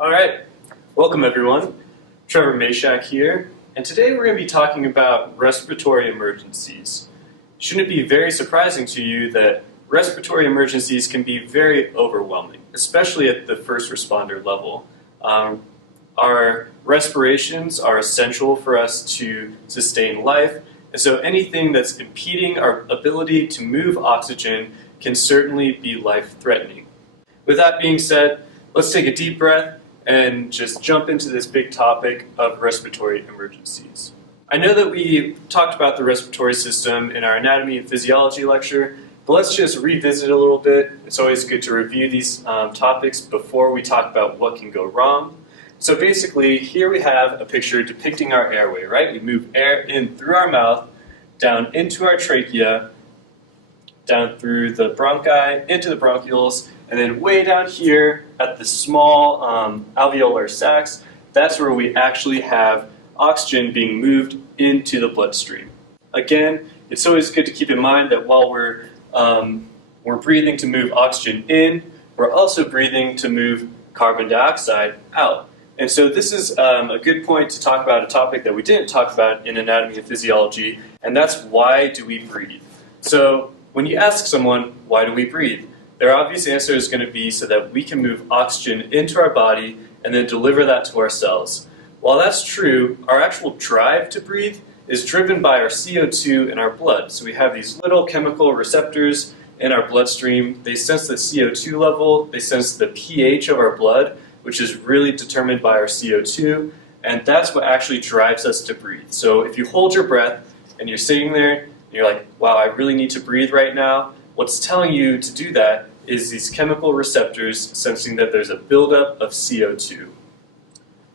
All right, welcome everyone. Trevor Mashak here, and today we're going to be talking about respiratory emergencies. Shouldn't it be very surprising to you that respiratory emergencies can be very overwhelming, especially at the first responder level? Our respirations are essential for us to sustain life, and so anything that's impeding our ability to move oxygen can certainly be life-threatening. With that being said, let's take a deep breath and just jump into this big topic of respiratory emergencies. I know that we talked about the respiratory system in our anatomy and physiology lecture, but let's just revisit a little bit. It's always good to review these topics before we talk about what can go wrong. So basically, here we have a picture depicting our airway, right? We move air in through our mouth, down into our trachea, down through the bronchi, into the bronchioles, and then way down here at the small alveolar sacs, that's where we actually have oxygen being moved into the bloodstream. Again, it's always good to keep in mind that while we're breathing to move oxygen in, we're also breathing to move carbon dioxide out. And so this is a good point to talk about a topic that we didn't talk about in anatomy and physiology, and that's why do we breathe? So when you ask someone, why do we breathe? Their obvious answer is going to be so that we can move oxygen into our body and then deliver that to our cells. While that's true, our actual drive to breathe is driven by our CO2 in our blood. So we have these little chemical receptors in our bloodstream. They sense the CO2 level, they sense the pH of our blood, which is really determined by our CO2, and that's what actually drives us to breathe. So if you hold your breath and you're sitting there, and you're like, wow, I really need to breathe right now, what's telling you to do that is these chemical receptors sensing that there's a buildup of CO2.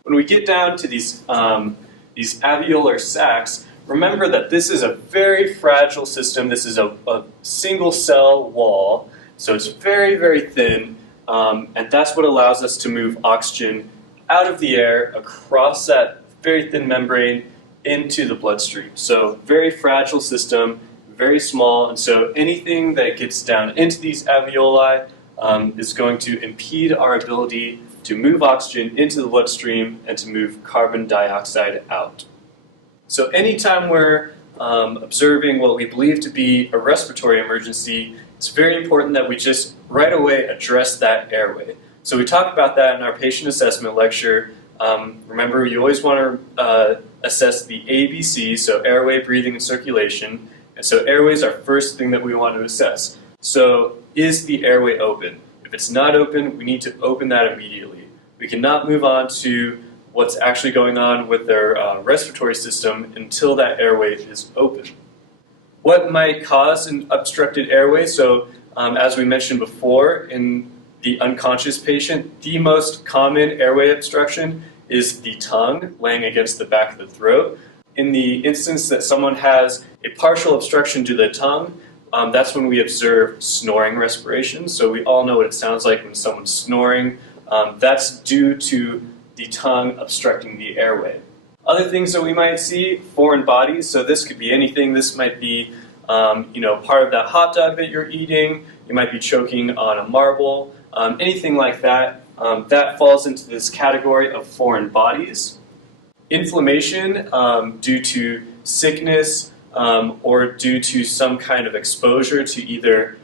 When we get down to these alveolar sacs, remember that this is a very fragile system. This is a single cell wall, so it's very, very thin, and that's what allows us to move oxygen out of the air across that very thin membrane into the bloodstream. So very fragile system, very small, and so anything that gets down into these alveoli is going to impede our ability to move oxygen into the bloodstream and to move carbon dioxide out. So anytime we're observing what we believe to be a respiratory emergency, it's very important that we just right away address that airway. So we talked about that in our patient assessment lecture. Remember, you always want to assess the ABC, so airway, breathing, and circulation. And so airways are first thing that we want to assess. So is the airway open? If it's not open, we need to open that immediately. We cannot move on to what's actually going on with their respiratory system until that airway is open. What might cause an obstructed airway? So as we mentioned before, in the unconscious patient, the most common airway obstruction is the tongue laying against the back of the throat. In the instance that someone has a partial obstruction to the tongue, that's when we observe snoring respiration. So we all know what it sounds like when someone's snoring. That's due to the tongue obstructing the airway. Other things that we might see, foreign bodies. So this could be anything. This might be part of that hot dog that you're eating. You might be choking on a marble. Anything like that. That falls into this category of foreign bodies. Inflammation due to sickness or due to some kind of exposure to either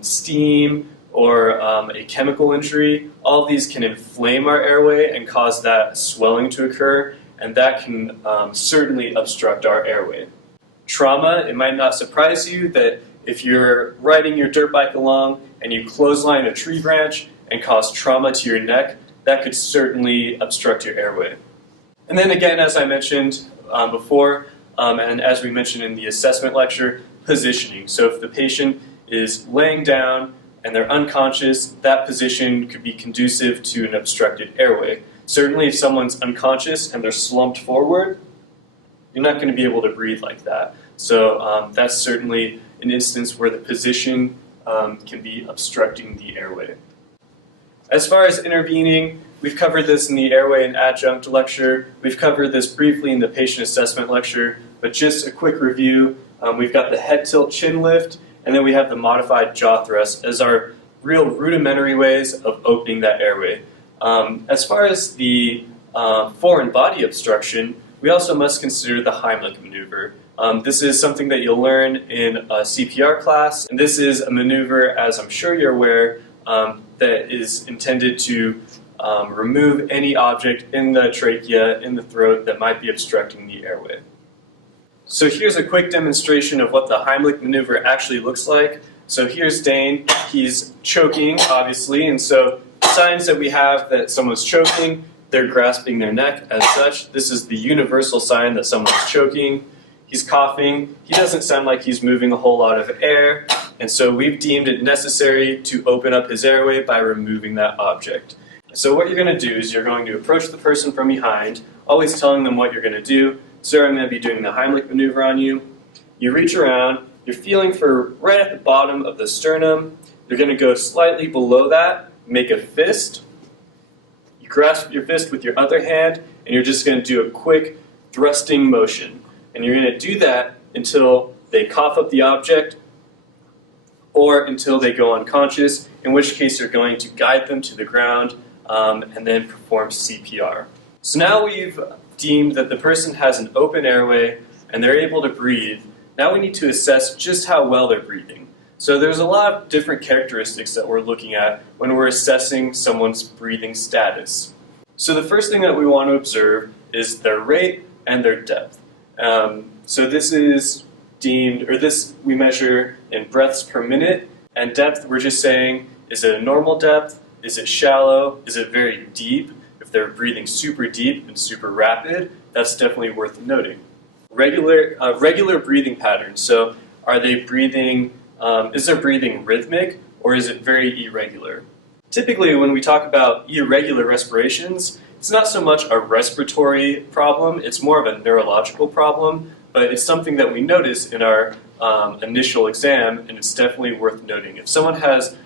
steam or a chemical injury, all of these can inflame our airway and cause that swelling to occur, and that can certainly obstruct our airway. Trauma, it might not surprise you that if you're riding your dirt bike along and you clothesline a tree branch and cause trauma to your neck, that could certainly obstruct your airway. And then again, as I mentioned before, and as we mentioned in the assessment lecture, positioning. So if the patient is laying down and they're unconscious, that position could be conducive to an obstructed airway. Certainly if someone's unconscious and they're slumped forward, you're not going to be able to breathe like that. So that's certainly an instance where the position can be obstructing the airway. As far as intervening, we've covered this in the airway and adjunct lecture. We've covered this briefly in the patient assessment lecture, but just a quick review. We've got the head tilt chin lift, and then we have the modified jaw thrust as our real rudimentary ways of opening that airway. As far as the foreign body obstruction, we also must consider the Heimlich maneuver. This is something that you'll learn in a CPR class, and this is a maneuver, as I'm sure you're aware, that is intended to remove any object in the trachea, in the throat, that might be obstructing the airway. So here's a quick demonstration of what the Heimlich maneuver actually looks like. So here's Dane. He's choking, obviously, and so signs that we have that someone's choking, they're grasping their neck as such. This is the universal sign that someone's choking. He's coughing. He doesn't sound like he's moving a whole lot of air, and so we've deemed it necessary to open up his airway by removing that object. So what you're going to do is you're going to approach the person from behind, always telling them what you're going to do. Sir, I'm going to be doing the Heimlich maneuver on you. You reach around, you're feeling for right at the bottom of the sternum. You're going to go slightly below that, make a fist. You grasp your fist with your other hand, and you're just going to do a quick thrusting motion. And you're going to do that until they cough up the object or until they go unconscious, in which case you're going to guide them to the ground and then perform CPR. So now we've deemed that the person has an open airway and they're able to breathe. Now we need to assess just how well they're breathing. So there's a lot of different characteristics that we're looking at when we're assessing someone's breathing status. So the first thing that we want to observe is their rate and their depth. So this is deemed, or this we measure in breaths per minute, and depth we're just saying, is it a normal depth? Is it shallow? Is it very deep? If they're breathing super deep and super rapid, that's definitely worth noting. Regular breathing patterns. So are they breathing, is their breathing rhythmic or is it very irregular? Typically when we talk about irregular respirations, it's not so much a respiratory problem, it's more of a neurological problem, but it's something that we notice in our initial exam, and it's definitely worth noting. If someone has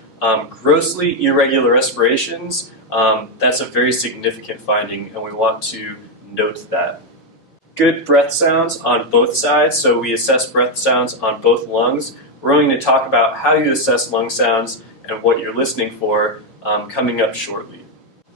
grossly irregular respirations, that's a very significant finding, and we want to note that. Good breath sounds on both sides, so we assess breath sounds on both lungs. We're going to talk about how you assess lung sounds and what you're listening for coming up shortly.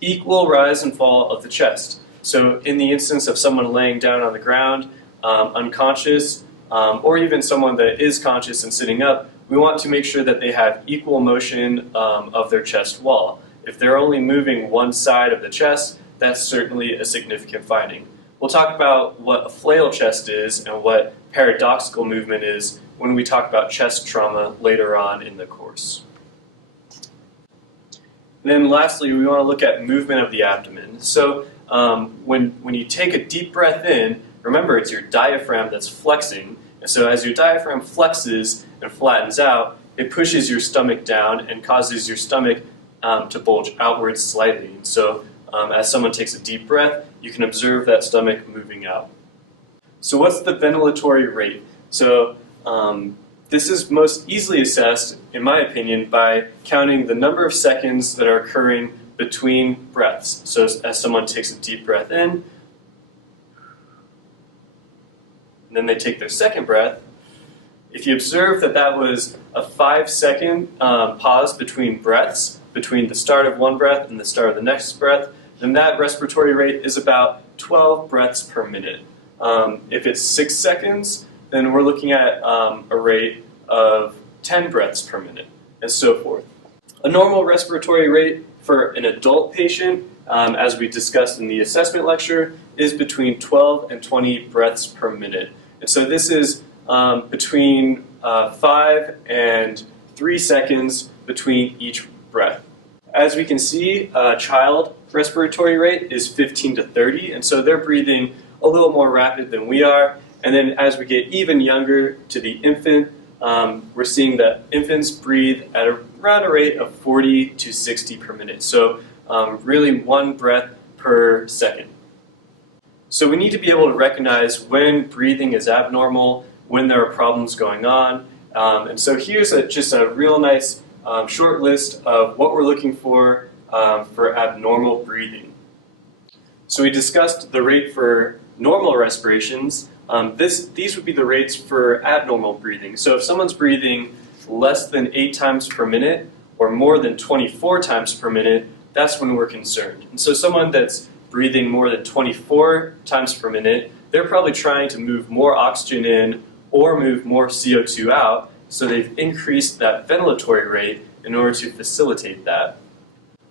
Equal rise and fall of the chest. So in the instance of someone laying down on the ground, unconscious, or even someone that is conscious and sitting up, we want to make sure that they have equal motion of their chest wall. If they're only moving one side of the chest, that's certainly a significant finding. We'll talk about what a flail chest is and what paradoxical movement is when we talk about chest trauma later on in the course. And then lastly, we want to look at movement of the abdomen. So when you take a deep breath in, remember it's your diaphragm that's flexing. And so as your diaphragm flexes and flattens out, it pushes your stomach down and causes your stomach to bulge outwards slightly. And so as someone takes a deep breath, you can observe that stomach moving out. So what's the ventilatory rate? So this is most easily assessed, in my opinion, by counting the number of seconds that are occurring between breaths. So as someone takes a deep breath in, and then they take their second breath, if you observe that that was a 5-second pause between breaths, between the start of one breath and the start of the next breath, then that respiratory rate is about 12 breaths per minute. If it's 6 seconds, then we're looking at a rate of 10 breaths per minute, and so forth. A normal respiratory rate for an adult patient, as we discussed in the assessment lecture, is between 12 and 20 breaths per minute. And so this is between 5 and 3 seconds between each breath. As we can see, a child respiratory rate is 15 to 30, and so they're breathing a little more rapid than we are. And then as we get even younger to the infant, we're seeing that infants breathe at around a rate of 40 to 60 per minute. So really one breath per second. So we need to be able to recognize when breathing is abnormal, when there are problems going on. And so here's just a real nice short list of what we're looking for abnormal breathing. So we discussed the rate for normal respirations. These would be the rates for abnormal breathing. So if someone's breathing less than 8 times per minute or more than 24 times per minute, that's when we're concerned. And so someone that's breathing more than 24 times per minute, they're probably trying to move more oxygen in or move more CO2 out, so they've increased that ventilatory rate in order to facilitate that.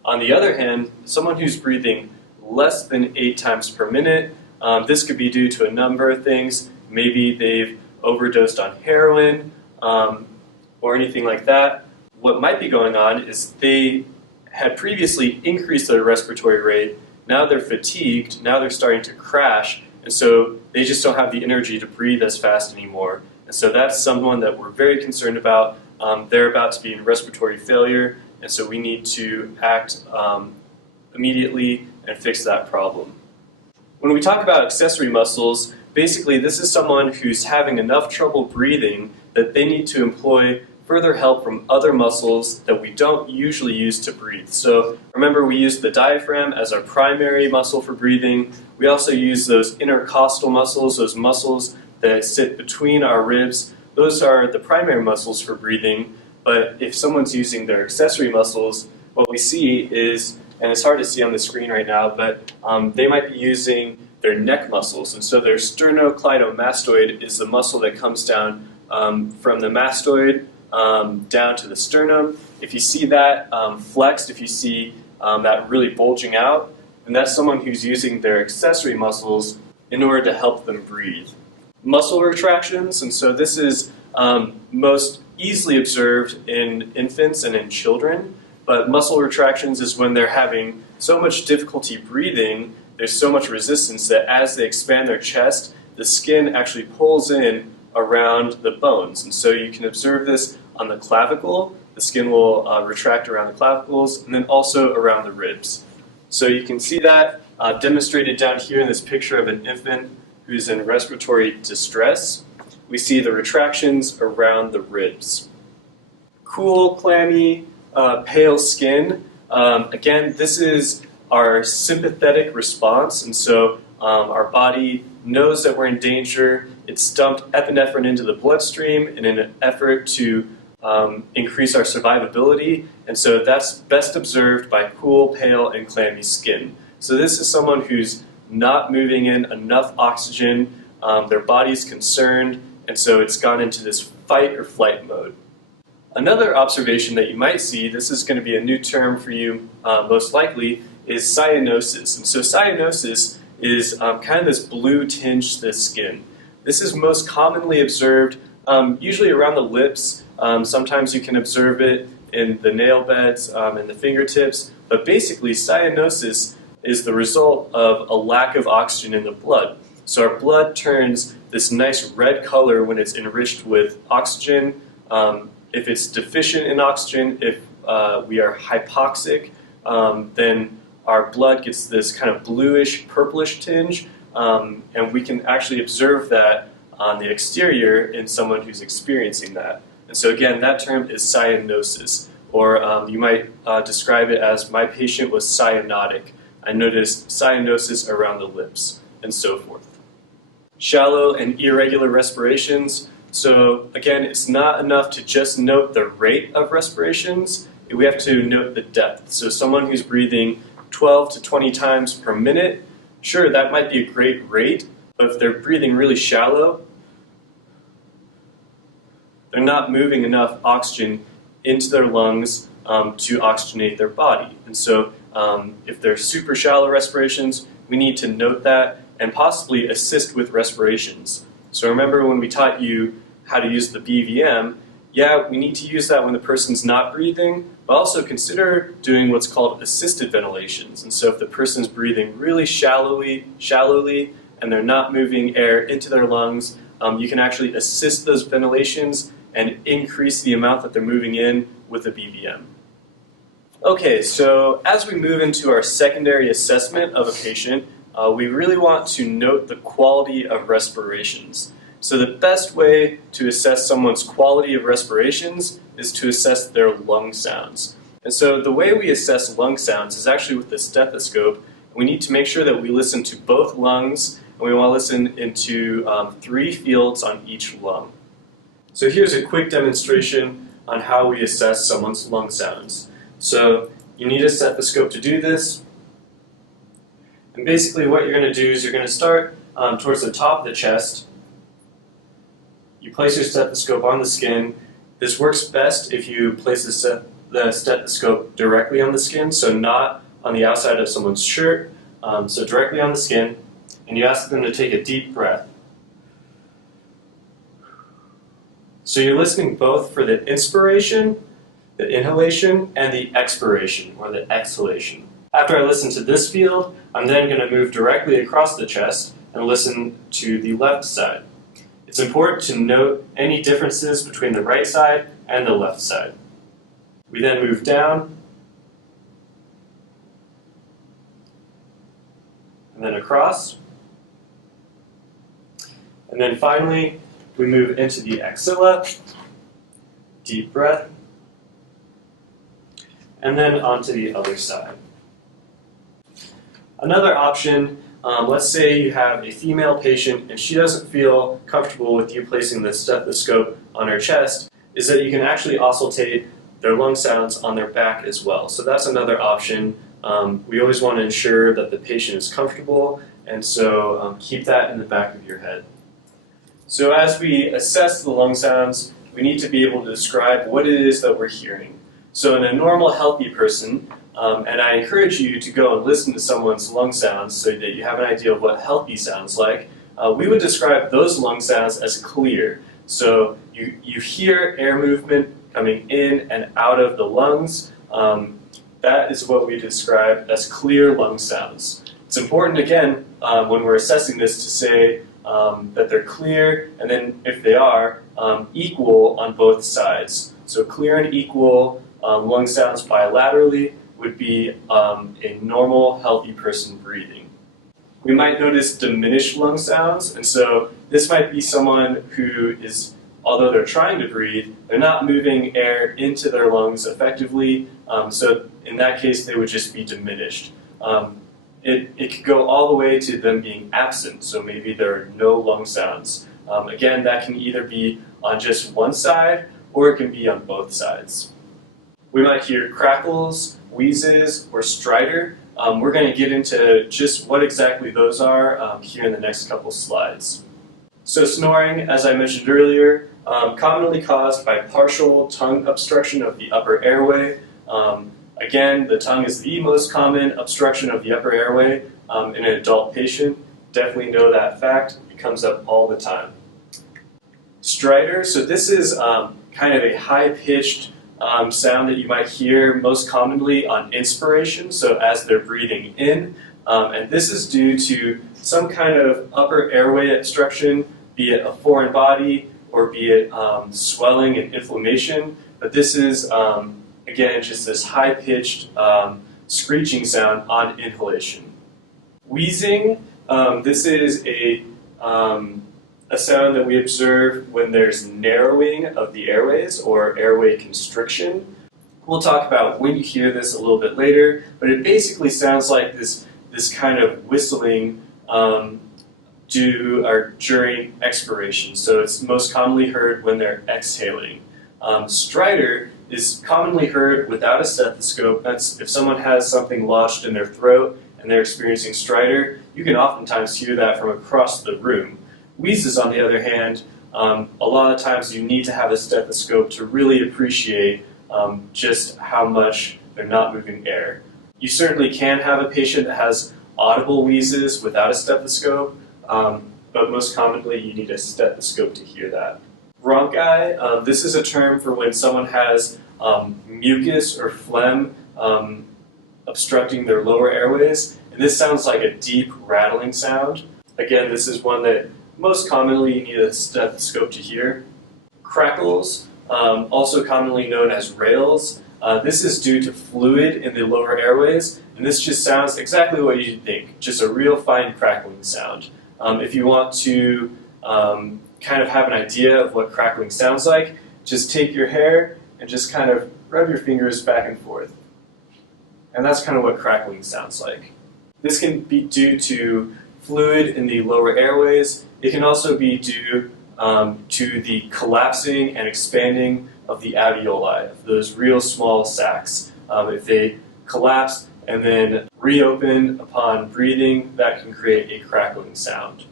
On the other hand, someone who's breathing less than 8 times per minute, this could be due to a number of things. Maybe they've overdosed on heroin or anything like that. What might be going on is they had previously increased their respiratory rate, now they're fatigued, now they're starting to crash, and so they just don't have the energy to breathe as fast anymore. And so that's someone that we're very concerned about. They're about to be in respiratory failure, and so we need to act immediately and fix that problem. When we talk about accessory muscles, basically this is someone who's having enough trouble breathing that they need to employ further help from other muscles that we don't usually use to breathe. So remember, we use the diaphragm as our primary muscle for breathing. We also use those intercostal muscles, those muscles that sit between our ribs. Those are the primary muscles for breathing. But if someone's using their accessory muscles, what we see is, and it's hard to see on the screen right now, but they might be using their neck muscles. And so their sternocleidomastoid is the muscle that comes down from the mastoid down to the sternum. If you see that flexed, if you see that really bulging out, then that's someone who's using their accessory muscles in order to help them breathe. Muscle retractions, and so this is most easily observed in infants and in children, but muscle retractions is when they're having so much difficulty breathing, there's so much resistance that as they expand their chest, the skin actually pulls in around the bones. And so you can observe this on the clavicle. The skin will retract around the clavicles and then also around the ribs. So you can see that demonstrated down here in this picture of an infant who's in respiratory distress. We see the retractions around the ribs. Cool, clammy, pale skin. Again, this is our sympathetic response, and so our body knows that we're in danger. It's dumped epinephrine into the bloodstream in an effort to increase our survivability, and so that's best observed by cool, pale, and clammy skin. So this is someone who's not moving in enough oxygen, their body's concerned, and so it's gone into this fight or flight mode. Another observation that you might see, this is going to be a new term for you most likely, is cyanosis. And so cyanosis is kind of this blue tinge to the skin. This is most commonly observed usually around the lips. Sometimes you can observe it in the nail beds and the fingertips, but basically cyanosis is the result of a lack of oxygen in the blood. So our blood turns this nice red color when it's enriched with oxygen. If it's deficient in oxygen, if we are hypoxic, then our blood gets this kind of bluish, purplish tinge, and we can actually observe that on the exterior in someone who's experiencing that. And so again, that term is cyanosis, or you might describe it as my patient was cyanotic. I noticed cyanosis around the lips, and so forth. Shallow and irregular respirations. So again, it's not enough to just note the rate of respirations, we have to note the depth. So someone who's breathing 12 to 20 times per minute, sure, that might be a great rate, but if they're breathing really shallow, they're not moving enough oxygen into their lungs to oxygenate their body. And so if they're super shallow respirations, we need to note that and possibly assist with respirations. So remember when we taught you how to use the BVM, yeah, we need to use that when the person's not breathing, but also consider doing what's called assisted ventilations. And so if the person's breathing really shallowly, and they're not moving air into their lungs, you can actually assist those ventilations and increase the amount that they're moving in with the BVM. Okay, so as we move into our secondary assessment of a patient, we really want to note the quality of respirations. So the best way to assess someone's quality of respirations is to assess their lung sounds. And so the way we assess lung sounds is actually with the stethoscope. We need to make sure that we listen to both lungs, and we want to listen into 3 fields on each lung. So here's a quick demonstration on how we assess someone's lung sounds. So You need a stethoscope to do this. And basically what you're going to do is you're going to start towards the top of the chest. You place your stethoscope on the skin. This works best if you place the stethoscope directly on the skin, so not on the outside of someone's shirt, so directly on the skin, and you ask them to take a deep breath. So you're listening both for the inspiration, the inhalation, and the expiration, or the exhalation. After I listen to this field, I'm then going to move directly across the chest and listen to the left side. It's important to note any differences between the right side and the left side. We then move down, and then across, and then finally we move into the axilla, deep breath, and then onto the other side. Another option, let's say you have a female patient and she doesn't feel comfortable with you placing the stethoscope on her chest, is that you can actually auscultate their lung sounds on their back as well. So that's another option. We always want to ensure that the patient is comfortable, and so keep that in the back of your head. So as we assess the lung sounds, we need to be able to describe what it is that we're hearing. So in a normal, healthy person, and I encourage you to go and listen to someone's lung sounds so that you have an idea of what healthy sounds like, we would describe those lung sounds as clear. So you hear air movement coming in and out of the lungs. That is what we describe as clear lung sounds. It's important, again, when we're assessing this to say that they're clear, and then if they are, equal on both sides. So clear and equal lung sounds bilaterally would be a normal, healthy person breathing. We might notice diminished lung sounds, and so this might be someone who is, although they're trying to breathe, they're not moving air into their lungs effectively, so in that case they would just be diminished. It could go all the way to them being absent, so maybe there are no lung sounds. Again, that can either be on just one side, or it can be on both sides. We might hear crackles, wheezes, or stridor. We're going to get into just what exactly those are here in the next couple slides. So snoring, as I mentioned earlier, commonly caused by partial tongue obstruction of the upper airway. Again, the tongue is the most common obstruction of the upper airway in an adult patient. Definitely know that fact. It comes up all the time. Stridor, so this is kind of a high-pitched sound that you might hear most commonly on inspiration, so as they're breathing in. And this is due to some kind of upper airway obstruction, be it a foreign body or be it swelling and inflammation. But this is, again, just this high-pitched screeching sound on inhalation. Wheezing, this is a sound that we observe when there's narrowing of the airways or airway constriction. We'll talk about when you hear this a little bit later, but it basically sounds like this kind of whistling during expiration. So it's most commonly heard when they're exhaling. Stridor is commonly heard without a stethoscope. That's if someone has something lodged in their throat and they're experiencing stridor, you can oftentimes hear that from across the room. Wheezes, on the other hand, a lot of times you need to have a stethoscope to really appreciate just how much they're not moving air. You certainly can have a patient that has audible wheezes without a stethoscope, but most commonly you need a stethoscope to hear that. Bronchi, this is a term for when someone has mucus or phlegm obstructing their lower airways, and this sounds like a deep rattling sound. Again, this is one that most commonly you need a stethoscope to hear. Crackles, also commonly known as rales. This is due to fluid in the lower airways, and this just sounds exactly what you'd think, just a real fine crackling sound. If you want to kind of have an idea of what crackling sounds like, just take your hair and just kind of rub your fingers back and forth. And that's kind of what crackling sounds like. This can be due to fluid in the lower airways. It can also be due to the collapsing and expanding of the alveoli, of those real small sacs. If they collapse and then reopen upon breathing. That can create a crackling sound.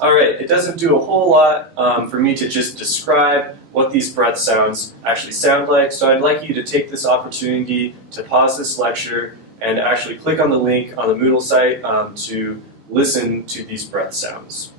Alright, it doesn't do a whole lot for me to just describe what these breath sounds actually sound like, so I'd like you to take this opportunity to pause this lecture and actually click on the link on the Moodle site to listen to these breath sounds.